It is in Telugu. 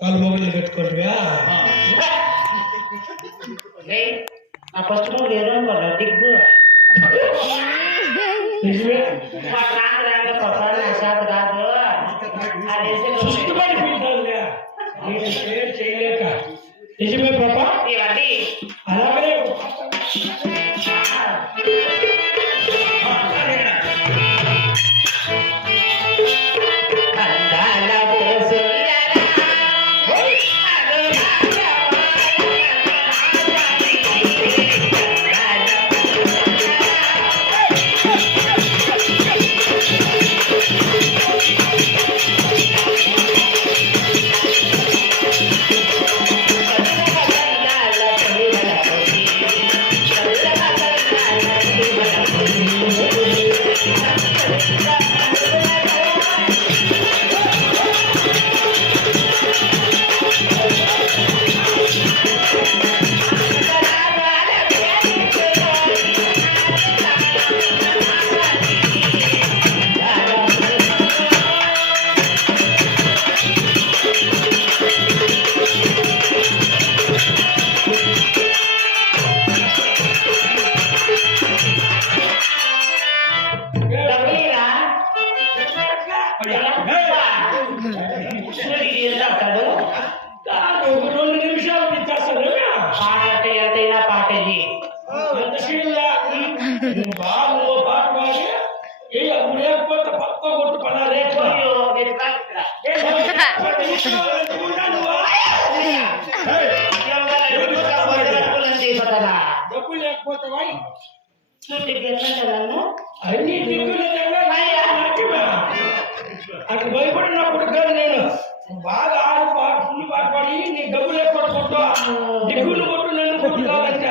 వాళ్ళు మొగుళ్ళు పెట్టుకుంటుగా నా ఫస్ట్ మూడు ఏదనుకోండి దిగ్గు నిజమే మా నాన్న రాగా పసాడు ప్రసాద్ కాదు సుష్టిపడి పీఠాలే నేను షేర్ చేయలేక నిజమే పాప అది అలాగే ఒక 2 నిమిషాలు తెచ్చేస్తాను పాట అంటే ఎంతైనా పాటది బాగా పాట పాడి అప్పుడు లేకపోతే పక్క కొట్టు పడాలి డబ్బు లేకపోతే అన్ని దిక్కులు అటు భయపడినప్పుడు కాదు నేను బాగా ఆడు పాడు ఫుల్ పాట పాడి నీ డబ్బు లేకపోతే కొట్టు దిక్కులు కొట్టు నన్ను కొట్టు కావాలంటే